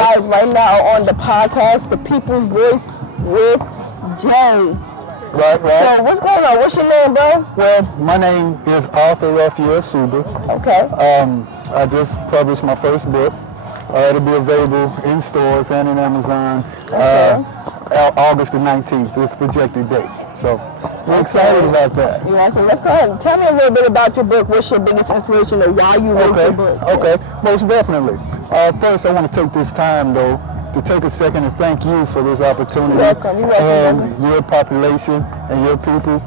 guys right now are on the podcast, The People's Voice with Jayy. Right. So what's going on? What's your name, bro? Well, my name is Arthur Raphael Suber. Okay. I just published my first book. It'll be available in stores and in Amazon August the 19th. This projected date. So we're excited about that. Yeah, so let's go ahead and tell me a little bit about your book. What's your biggest inspiration and why you wrote your book? Okay, most definitely. First, I want to take this time, though, to take a second and thank you for this opportunity. You're welcome. And your population and your people.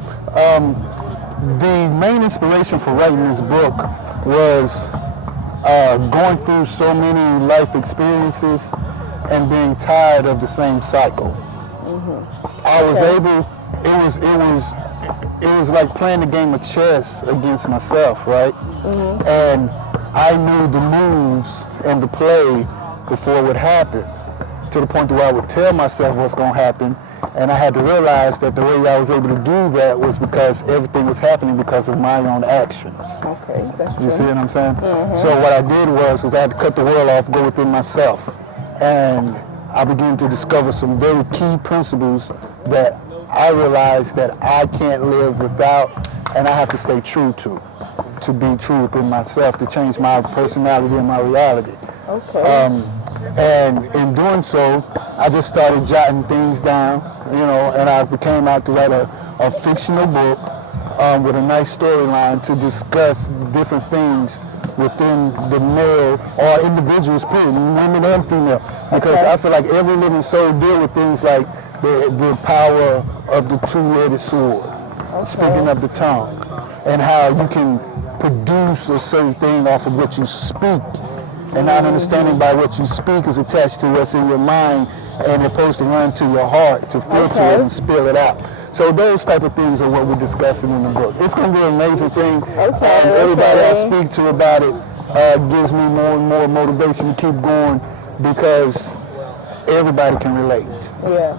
The main inspiration for writing this book was going through so many life experiences and being tired of the same cycle. I was able. It was like playing a game of chess against myself, right? And I knew the moves and the play before it would happen, to the point where I would tell myself what's going to happen, and I had to realize that the way I was able to do that was because everything was happening because of my own actions. Okay, that's true. You see what I'm saying? So what I did was I had to cut the world off, go within myself, and I began to discover some very key principles that I realized that I can't live without, and I have to stay true to be true within myself, to change my personality and my reality. Okay. And in doing so, I just started jotting things down, and I became out to write a fictional book with a nice storyline to discuss different things within the male or individuals, period, women and female, because I feel like every living soul deal with things like the power of the two-headed sword, speaking of the tongue, and how you can produce a certain thing off of what you speak, and not understanding by what you speak is attached to what's in your mind, and it's supposed to run to your heart to filter it and spill it out. So those type of things are what we're discussing in the book. It's going to be an amazing thing. Everybody I speak to about it gives me more and more motivation to keep going, because everybody can relate. Yeah.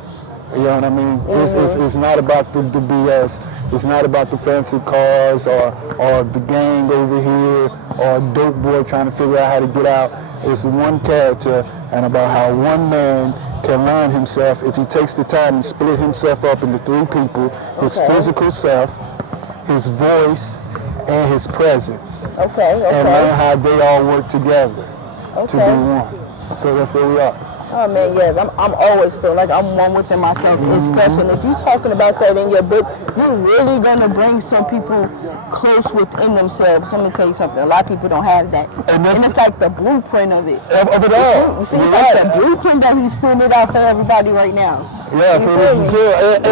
You know what I mean? It's not about the BS. It's not about the fancy cars or the gang over here or a dope boy trying to figure out how to get out. It's one character, and about how one man can learn himself if he takes the time and split himself up into three people: his physical self, his voice, and his presence. And learn how they all work together to be one. So that's where we are. Oh man, yes, I'm always feeling like I'm one within myself, especially if you're talking about that in your book, you're really gonna bring some people close within themselves. Let me tell you something, a lot of people don't have that. And it's like the blueprint of it. Of it all. You see, it's like the blueprint that he's putting it out for everybody right now. Yeah, for sure. And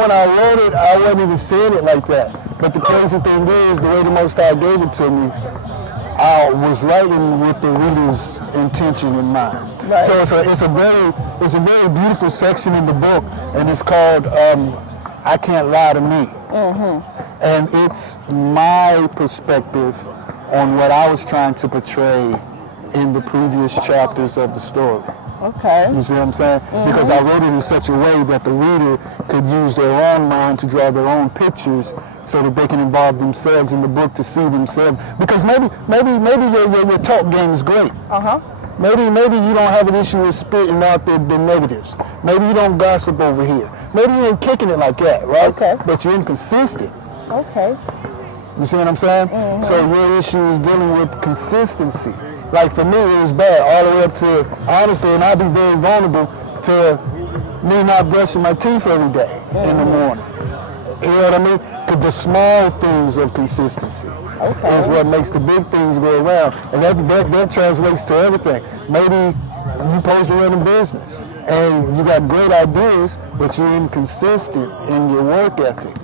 when I wrote it, I wasn't even saying it like that. But the crazy thing is, the way the Most High gave it to me, I was writing with the reader's intention in mind. Right. So it's a very beautiful section in the book, and it's called "I Can't Lie to Me," and it's my perspective on what I was trying to portray in the previous chapters of the story. Okay. You see what I'm saying? Because I wrote it in such a way that the reader could use their own mind to draw their own pictures, so that they can involve themselves in the book to see themselves. Because maybe your talk game is great. Maybe you don't have an issue with spitting out the negatives. Maybe you don't gossip over here. Maybe you ain't kicking it like that, right? Okay. But you're inconsistent. Okay. You see what I'm saying? So your issue is dealing with consistency. Like for me, it was bad all the way up to, honestly, and I'd be very vulnerable to me not brushing my teeth every day in the morning. You know what I mean? The small things of consistency is what makes the big things go around. And that translates to everything. Maybe you supposed to run a business and you got great ideas, but you're inconsistent in your work ethic.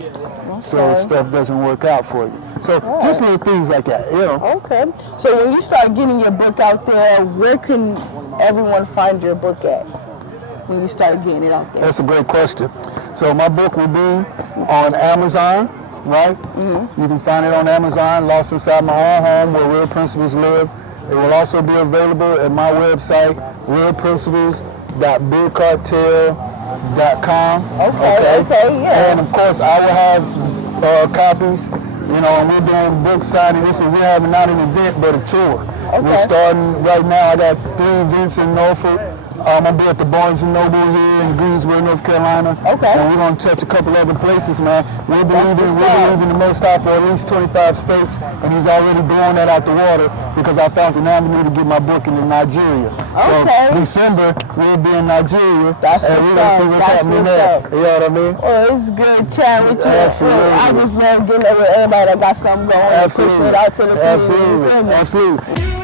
So stuff doesn't work out for you. So just little things like that, Okay. So when you start getting your book out there, where can everyone find your book at when you start getting it out there? That's a great question. So my book will be on Amazon, right? You can find it on Amazon, Lost Inside My Own Home, Where Real Principles Live. It will also be available at my website, realprinciples.bigcartel.com. Okay, yeah. And of course, I will have copies, and we're doing book signing. We're having not an event, but a tour. We're starting right now. I got 3 events in Norfolk. I'm be at the Barnes & Noble here in Greensboro, North Carolina. Okay. And we're going to touch a couple other places, man. We're believing the Most High for at least 25 states, and he's already blowing that out the water because I found an avenue to get my book into Nigeria. Okay. So December, we'll be in Nigeria. That's and what's we're going to up. see what's That's happening what's there. up. You know what I mean? Well, it's good chatting with you. Absolutely. I just love getting up with everybody that got something going. Absolutely. Push it out to the community. Absolutely. Absolutely.